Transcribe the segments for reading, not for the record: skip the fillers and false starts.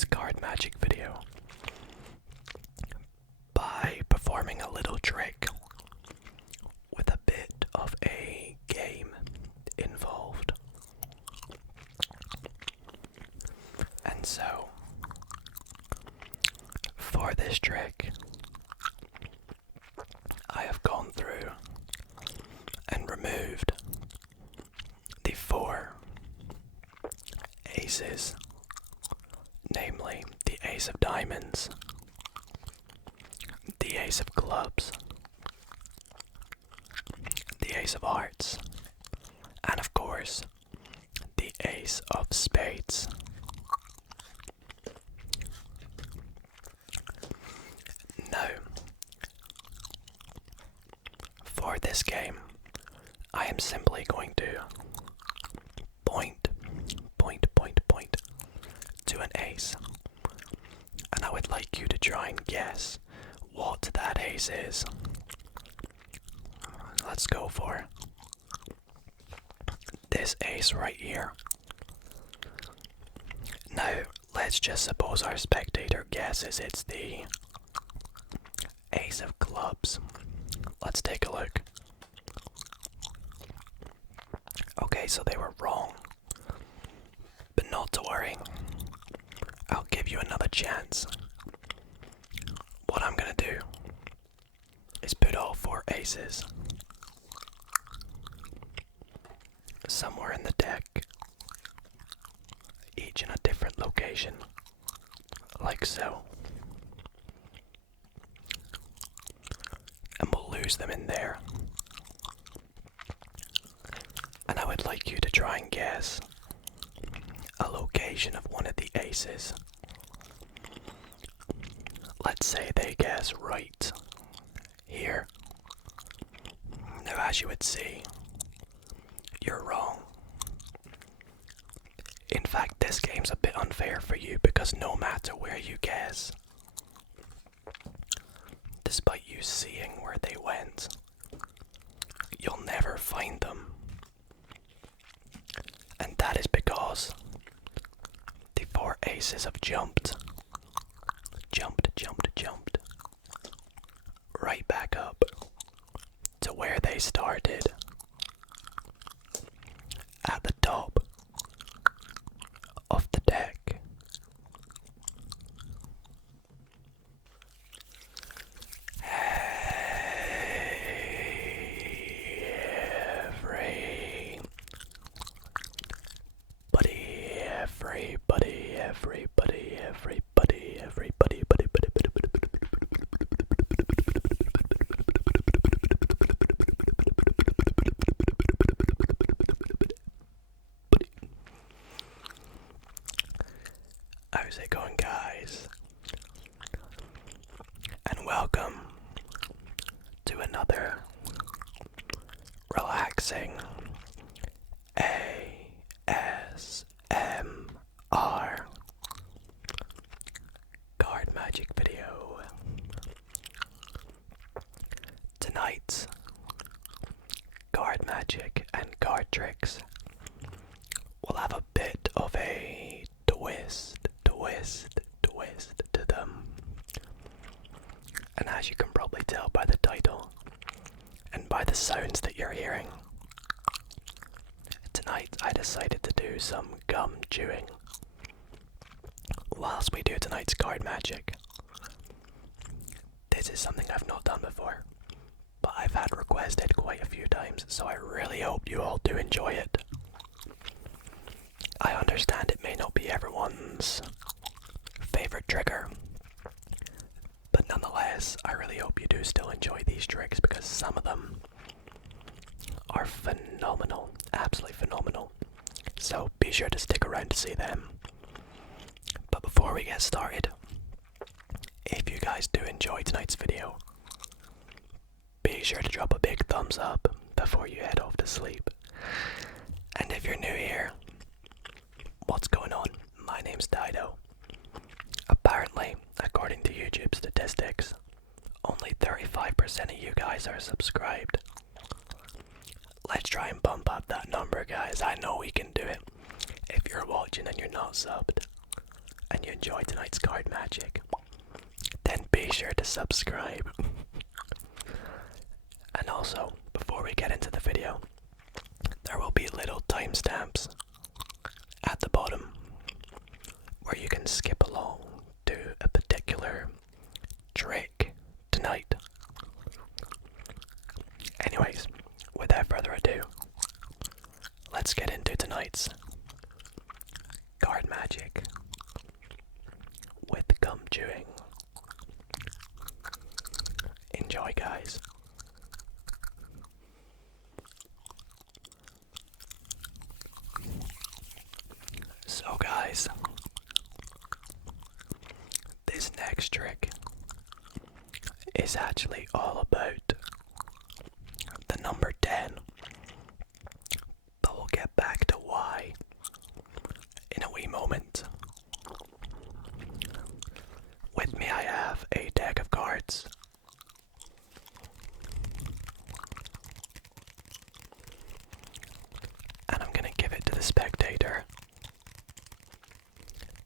tonight's card magic video by performing a little trick with a bit of a game involved. And so, for this trick, I have gone through and removed the 4 aces, namely the ace of diamonds, the ace of clubs, the ace of hearts, and of course, the ace of spades. Now, for this game, I am simply going to point to an ace, and I would like you to try and guess what that ace is. Let's go for this ace right here. Now, let's just suppose our spectator guesses it's the ace of clubs. Let's take a look. Okay, so they were wrong. But not to worry. I'll give you another chance. What I'm gonna do is put all 4 aces somewhere in the deck, each in a different location, like so. And we'll lose them in there. And I would like you to try and guess a location of one of the aces. Let's say they guess right here. Now, as you would see, you're wrong. In fact, this game's a bit unfair for you because no matter where you guess, despite you seeing where they went, you'll never find them. And that is because the 4 aces have jumped right back up to where they started, at the top of the deck. Everybody. How's it going, guys? And welcome to another relaxing ASMR card magic video. Tonight's card magic and card tricks will have a bit of a twist to them. And as you can probably tell by the title and by the sounds that you're hearing, tonight I decided to do some gum chewing whilst we do tonight's card magic. This is something I've not done before, but I've had requested quite a few times, so I really hope you all do enjoy it. I understand it may not be everyone's favorite trigger, but nonetheless, I really hope you do still enjoy these tricks because some of them are phenomenal, absolutely phenomenal. So be sure to stick around to see them. But before we get started, if you guys do enjoy tonight's video, be sure to drop a big thumbs up before you head off to sleep. And if you're new here, what's going on? My name's Dido. Apparently, according to YouTube statistics, only 35% of you guys are subscribed. Let's try and bump up that number, guys. I know we can do it. If you're watching and you're not subbed, and you enjoyed tonight's card magic, then be sure to subscribe. And also, before we get into the video, there will be little timestamps at the bottom where you can skip along to a particular trick tonight. Anyways, without further ado, let's get into tonight's card magic with gum chewing. Enjoy, guys. So guys, this next trick is actually all about the number 10, but we'll get back to why in a wee moment. With me I have a deck of cards. And I'm gonna give it to the spectator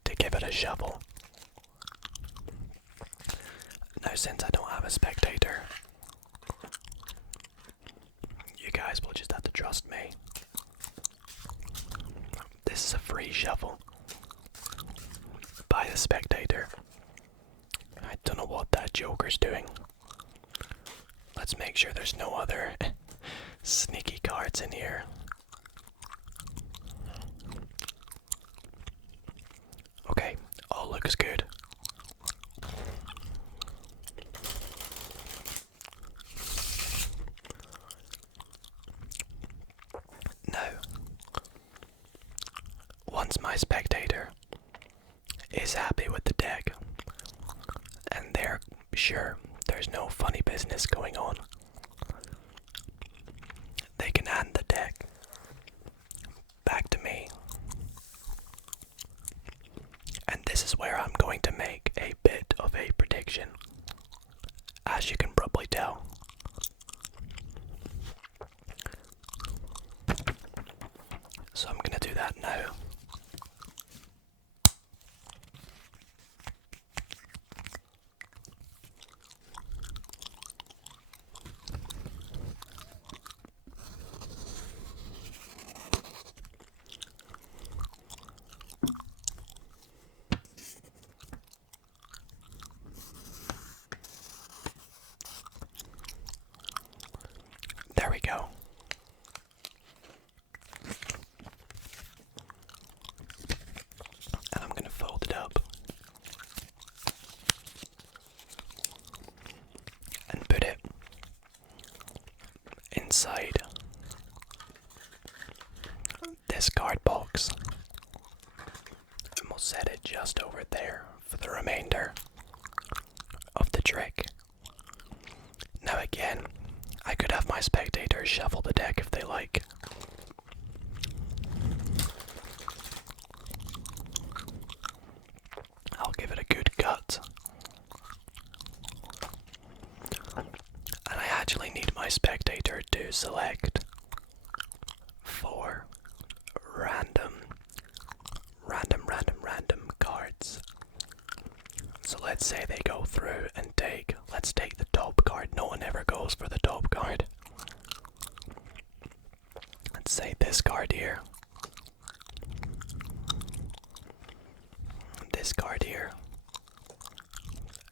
to give it a shuffle. Now, since I don't have a spectator, you guys will just have to trust me. This is a free shuffle by the spectator. I don't know what that joker's doing. Let's make sure there's no other sneaky cards in here. Okay, all looks good. Now, once my spectator is happy with the deck, and they're sure there's no funny business going on, they can hand the deck back to me. And this is where I'm going to make a bit of a prediction, as you can probably tell. So I'm going to do that now. There we go. And I'm going to fold it up and put it inside this card box. And we'll set it just over there for the remainder of the trick. Now again, I could have my spectators shuffle the deck if they like. I'll give it a good cut. And I actually need my spectator to select 4 random cards. So let's say they go through and let's take the top card. No one ever goes for the top card. Let's say this card here. This card here.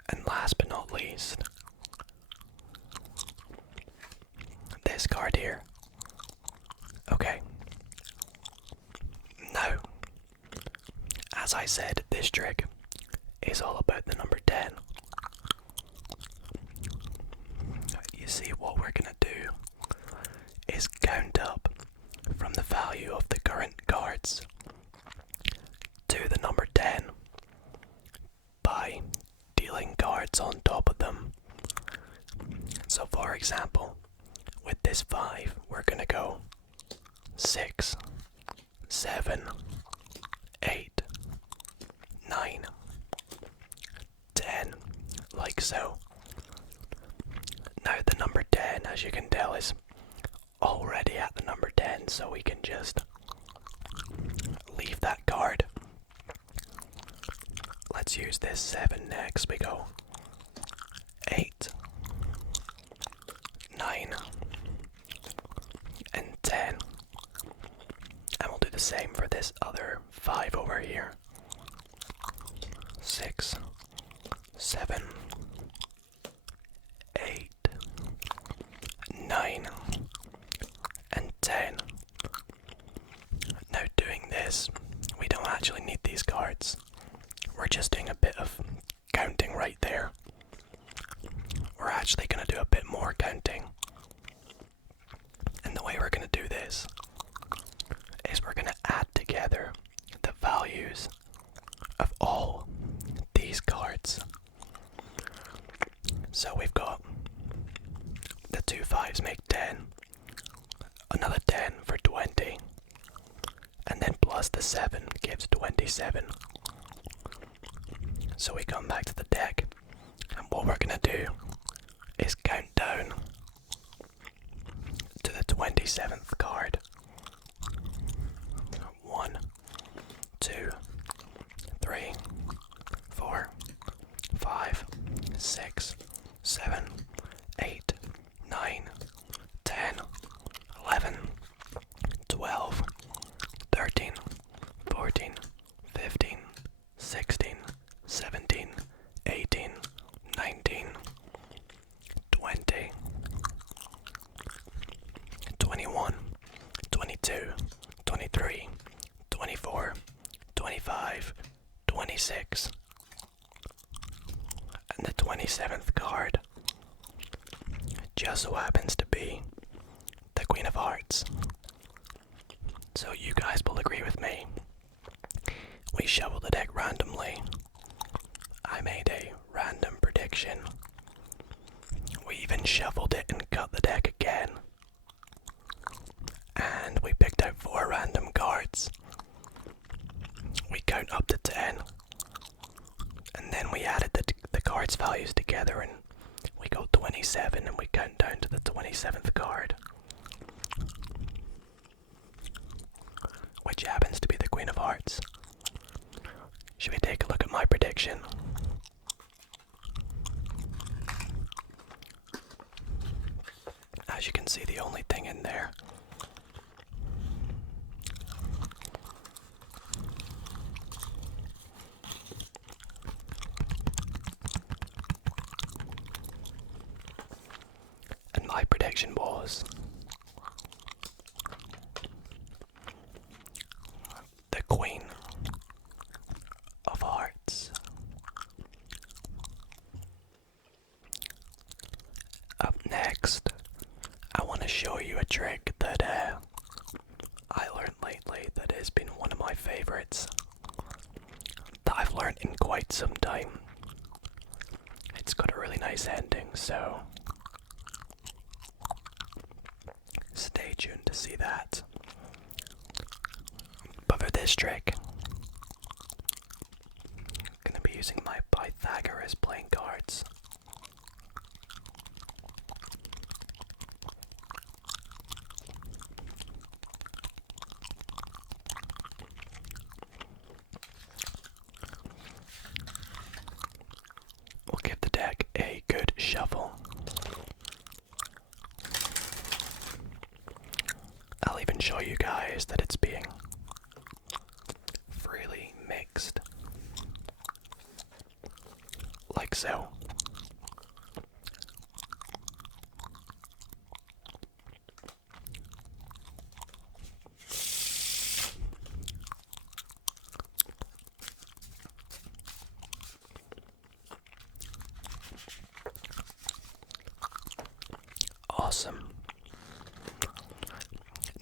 And last but not least, this card here. Okay. Now, as I said, this trick is all about the number 10. You see, what we're gonna do is count up from the value of the current cards to the number 10 by dealing cards on top of them. So for example, with this 5, we're gonna go 6, 7, 8, 9, 10, like so. Now the number 10, as you can tell, is already at the number 10, so we can just leave that card. use this 7 next. We go 8, 9, and 10. And we'll do the same for this other 5 over here. 6, 7, 8, 9, and 10. Now doing this, we don't actually need these cards. We're just doing a bit of counting right there. We're actually going to do a bit more counting. And the way we're going to do this is we're going to add together the values of all these cards. So we've got the 2 5s make 10, another 10 for 20, and then plus the 7 gives 27. So we come back to the deck, and what we're going to do is count down to the 27th card. 1, 2, 3, 4, 5, 6, 7, 8, 9, 10, 11, 12, 13, 14, 15, 16, 17, 18, 19, 20, 21, 22, 23, 24, 25, 26, and the 27th card just so happens to be the Queen of Hearts. So you guys will agree with me. We shuffled the deck randomly. I made a random prediction. We even shuffled it and cut the deck again. And we picked out 4 random cards. We count up to 10. And then we added the cards' values together and we go 27 and we count down to the 27th card. Which happens to be the Queen of Hearts. Should we take a look at my prediction? As you can see, the only thing in there and my prediction was the Queen of Hearts. Up next, I want to show you a trick that I learned lately that has been one of my favorites that I've learned in quite some time. It's got a really nice ending, so stay tuned to see that. But for this trick, I'm going to be using my Pythagoras playing cards. We'll give the deck a good shuffle. I'll even show you guys that it's being freely mixed. Like so. Awesome.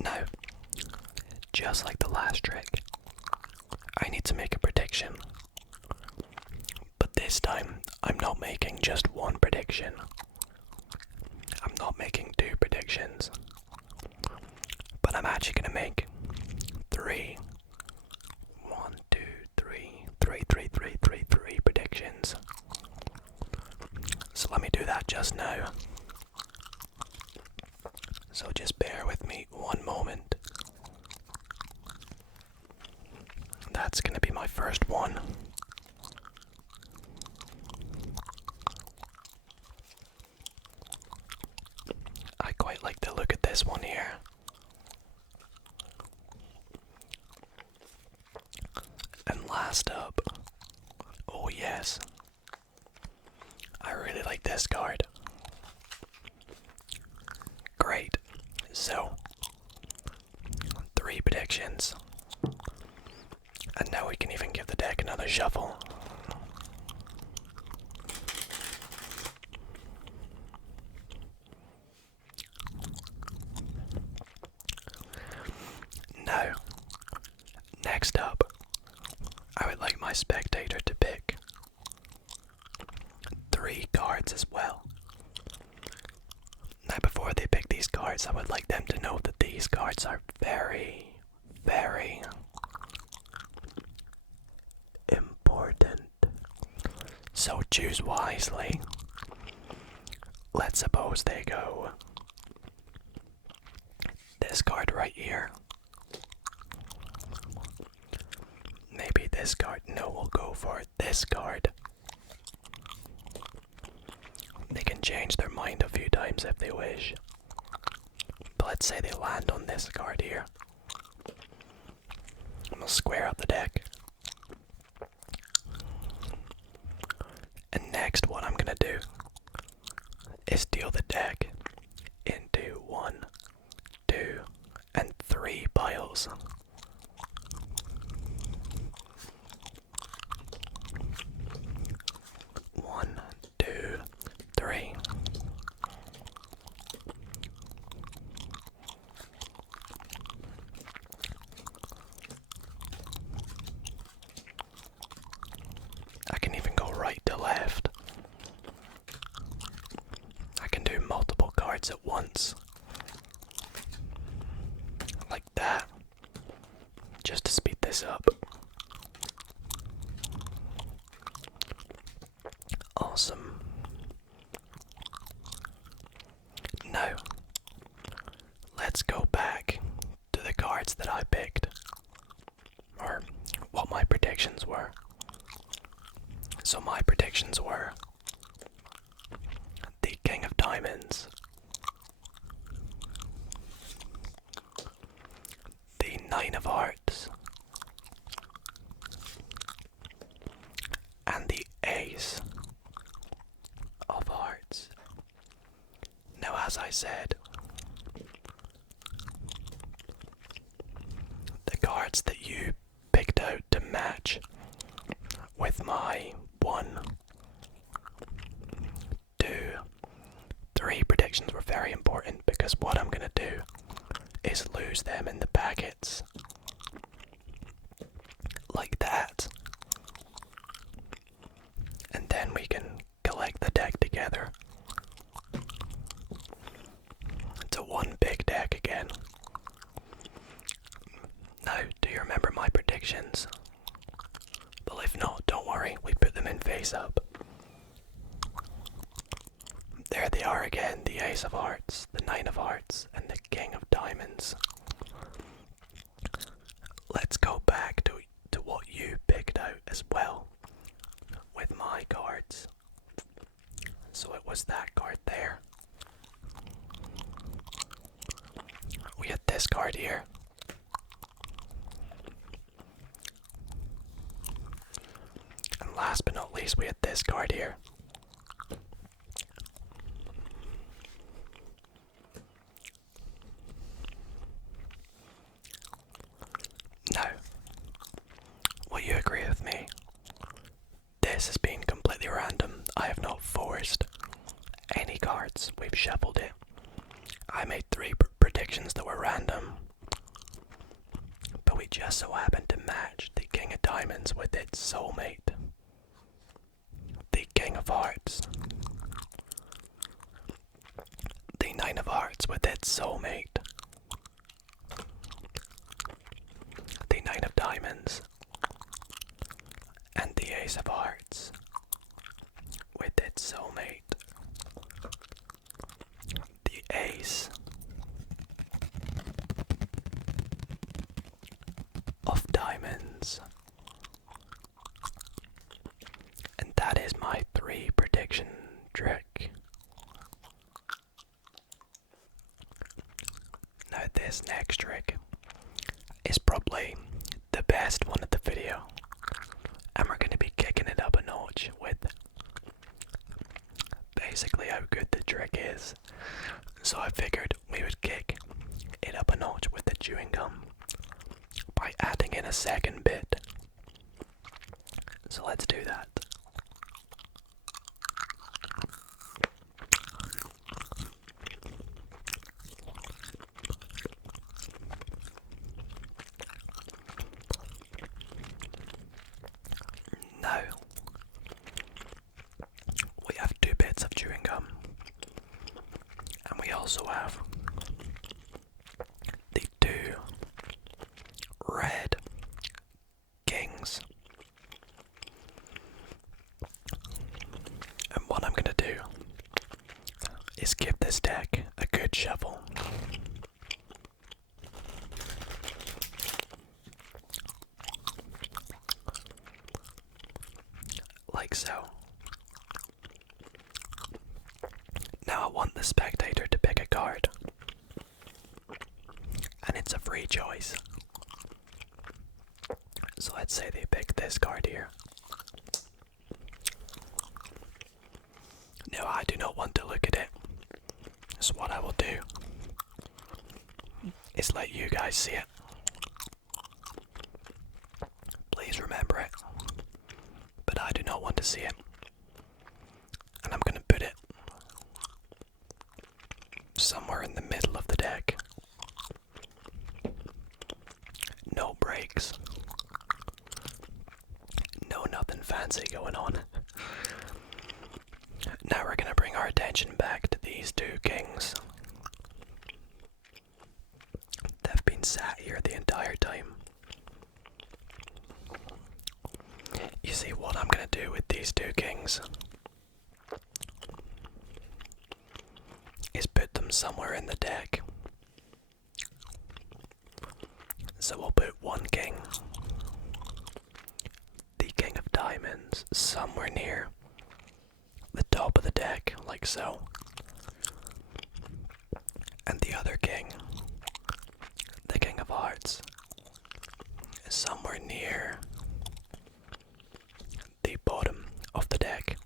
Now, just like the last trick, I need to make a prediction. But this time, I'm not making just one prediction. I'm not making 2 predictions. But I'm actually going to make 3. 1, 2, 3, 3 predictions. So let me do that just now. So just bear with me one moment. That's going to be my first one. last up, oh yes, I really like this card. Great. So, 3 predictions. And now we can even give the deck another shuffle. Now, next up, I would like my spectator to pick 3 cards as well. Now, before they pick these cards, I would like them to know that these cards are very, very important. So choose wisely. Let's suppose they go this card right here. Maybe this card. No, we'll go for this card. They can change their mind a few times if they wish. But let's say they land on this card here. I'm gonna square up the deck. And next, what I'm gonna do is deal the deck into 1, 2, and 3 piles. 1, 2, 3. I can even go right to left. I can do multiple cards at once. Like that. Just to speed this up. Awesome. Now, let's go back to the cards that I picked. Or what my predictions were. So my predictions were the King of Diamonds, the Nine of Hearts, and the Ace of Hearts. Now, as I said, the cards that you picked out to match with my 1, 2, 3 predictions were very important, because what I'm gonna do is lose them in the packets. Like that. And then we can collect the deck together. It's a one big deck again. Now, do you remember my predictions? Well, if not, don't worry, we put them in face up. There they are again, the Ace of Hearts, the Nine of Hearts, and the King of Diamonds. Let's go back to what you picked out as well with my cards. So it was that card there. We had this card here. And last but not least, we had this card here. Now, will you agree with me? This has been completely random. I have not forced any cards. We've shuffled it. I made 3 predictions that were random. But we just so happened to match the King of Diamonds with its soulmate, the King of Hearts. The Nine of Hearts with its soulmate, the Nine of Diamonds, and the Ace of Hearts with its soulmate, the Ace of Diamonds. And that is my 3 prediction trick. Now this next trick is probably the best one of the video. second bit. So let's do that. Now, we have 2 bits of chewing gum, and we also have the 2 red kings. And what I'm gonna do is give this deck a good shuffle. Like so. Now I want the spectator to pick a card. And it's a free choice. So let's say they pick this card here. Now I do not want to look at it. So what I will do is let you guys see it. Please remember it. But I do not want to see it. And I'm going to put it somewhere in the middle of the deck. No breaks. No nothing fancy going on. Now we're going to bring our attention back to these 2 kings. They've been sat here the entire time. You see, what I'm going to do with these 2 kings is put them somewhere in the deck. So we'll put 1 king, the king of diamonds, somewhere near the top of the deck, like so. And the other king, the king of hearts, is somewhere near the bottom of the deck.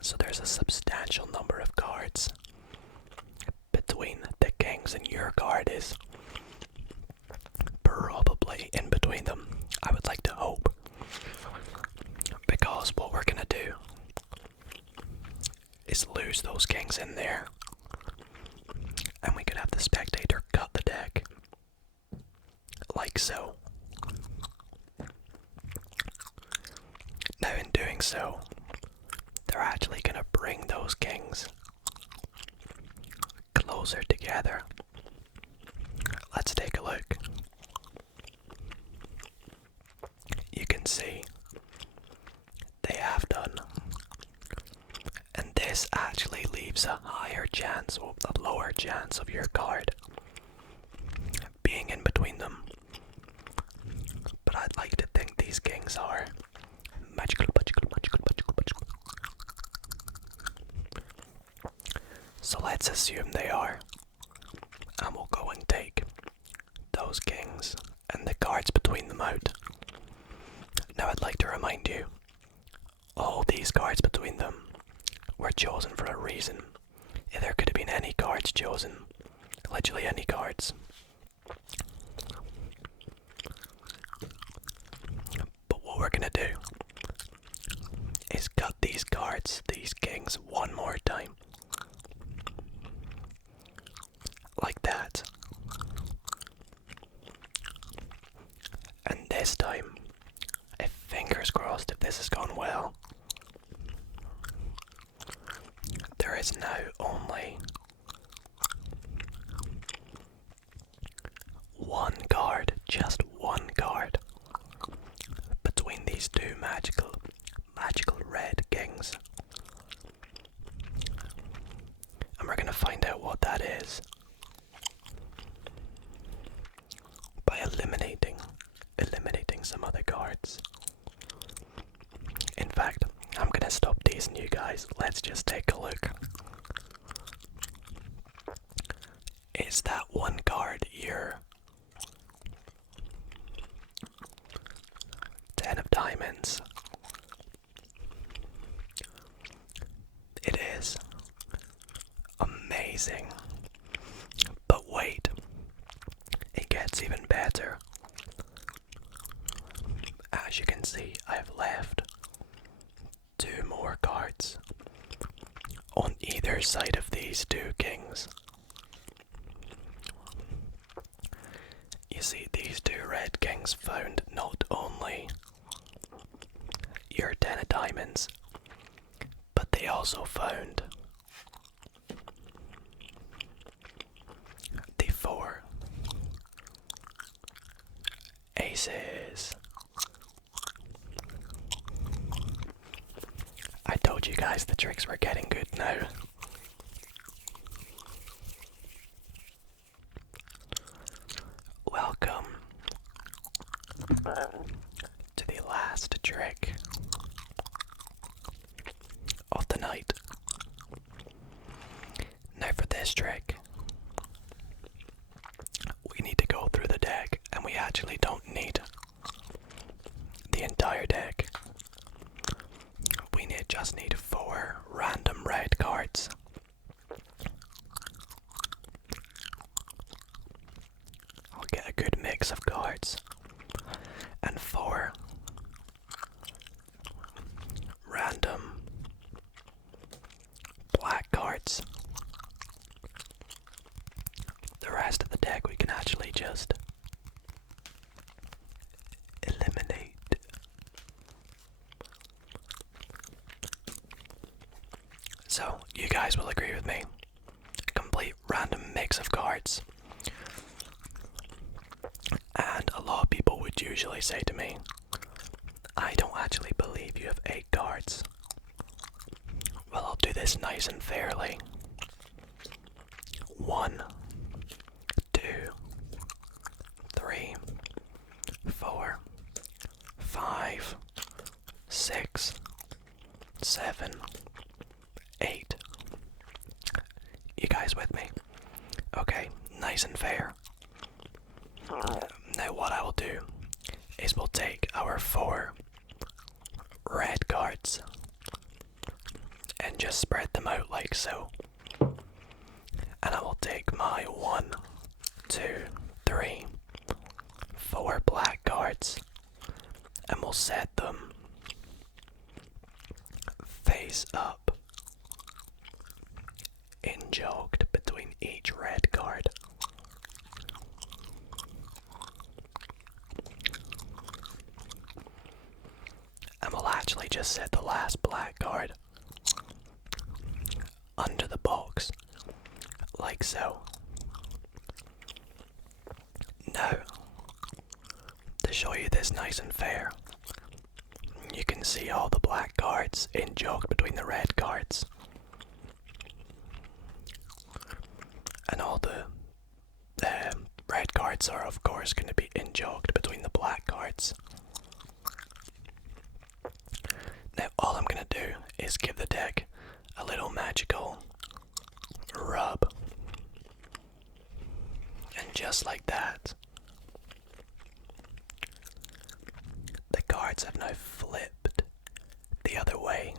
So there's a substantial number of cards between the kings, and your card is probably in between them. I would like to hope. Because what we're gonna do is lose those kings in there. And we could have the spectator cut the deck. Like so. Now in doing so, they're actually gonna bring those kings closer together. Let's take a look. You can see they have done. And this actually leaves a higher chance, or a lower chance, of your card being in between them. But I'd like to think these kings are magical. So let's assume they are. And we'll go and take those kings and the cards between them out. Now I'd like to remind you, all these cards between them were chosen for a reason. There could have been any cards chosen. Literally any cards. But what we're gonna do is cut these cards, these kings, one more time. Like that. And this time, if fingers crossed, if this has gone well, there is now only 1 card, just 1 card, between these 2 magical red kings. And we're gonna find out what that is by eliminating some other cards. In fact, I'm gonna stop teasing you guys. Let's just take a look. Is that 1 card your 10 of diamonds? It is. Amazing. But wait, it gets even better. as you can see, I've left 2 more cards on either side of these 2 kings. You see, these 2 red kings found not only your 10 of diamonds, but they also found the 4 aces. I told you guys the tricks were getting good now. Welcome to the last trick of the night. Now for this trick, we need to go through the deck, and we actually don't need the entire deck. We just need 4 random red cards. I'll get a good mix of cards, and 4 random black cards. The rest of the deck we can actually just eliminate. So, you guys will agree with me. A complete random mix of cards. And a lot of people would usually say to me, I don't actually believe you have 8 cards. Well, I'll do this nice and fairly. 1, 2, 3, 4, 5, 6, 7, 8. You guys with me? Okay, nice and fair. Now what I will do is we'll take our 4 red cards and just spread them out like so. And I will take my 1, 2, 3, 4 black cards and we'll set them face up, enjogged between each red card. And we'll actually just set the last black card under the box, like so. Now, to show you this nice and fair, you can see all the black cards enjogged between the red cards. And all the red cards are of course going to be enjogged between the black cards. Now all I'm going to do is give the deck a little magical rub. And just like that, the cards have now flipped the other way.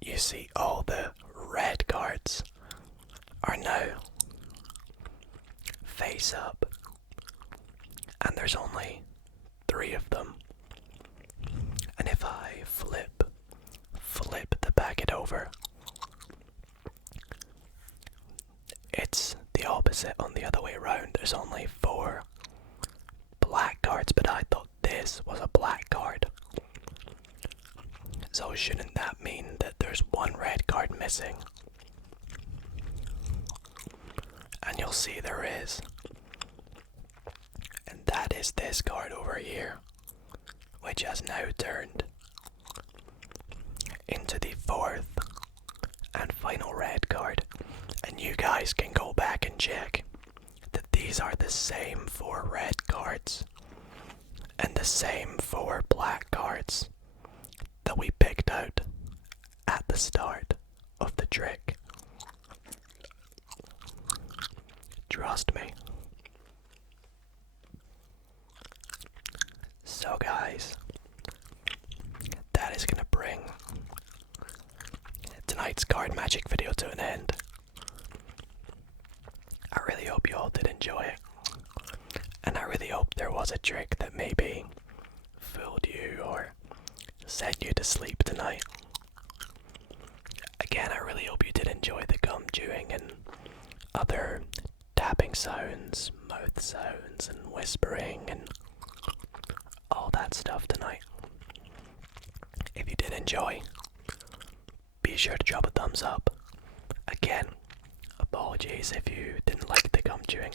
You see all the red cards are now face up, and there's only 3 of them. And if I flip the packet over, it's the opposite on the other way around. There's only 4 black cards, but I thought this was a black card. So shouldn't that mean that there's 1 red card missing? And you'll see there is. And that is this card over here, which has now turned into the 4th and final red card. And you guys can go back and check that these are the same 4 red cards and the same 4 black cards that we picked out at the start of the trick. Trust me. So guys, that is gonna bring tonight's card magic video to an end. I really hope you all did enjoy it, and I really hope there was a trick that maybe send you to sleep tonight. Again, I really hope you did enjoy the gum chewing and other tapping sounds, mouth sounds, and whispering, and all that stuff tonight. If you did enjoy, be sure to drop a thumbs up. Again, apologies if you didn't like the gum chewing,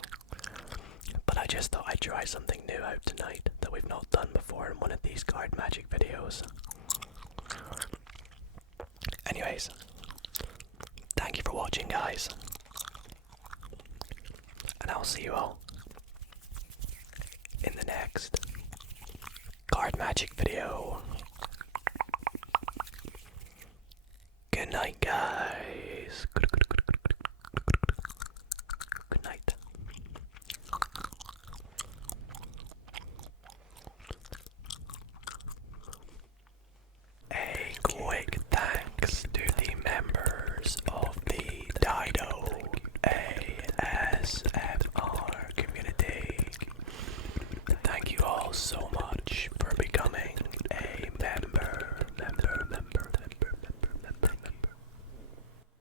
but I just thought I'd try something new out tonight that we've not done before in one of these card magic videos. Anyways, thank you for watching, guys, and I'll see you all in the next card magic video. Good night, guys. Good night. A quick thanks to the members of the Dido ASMR community. Thank you all so much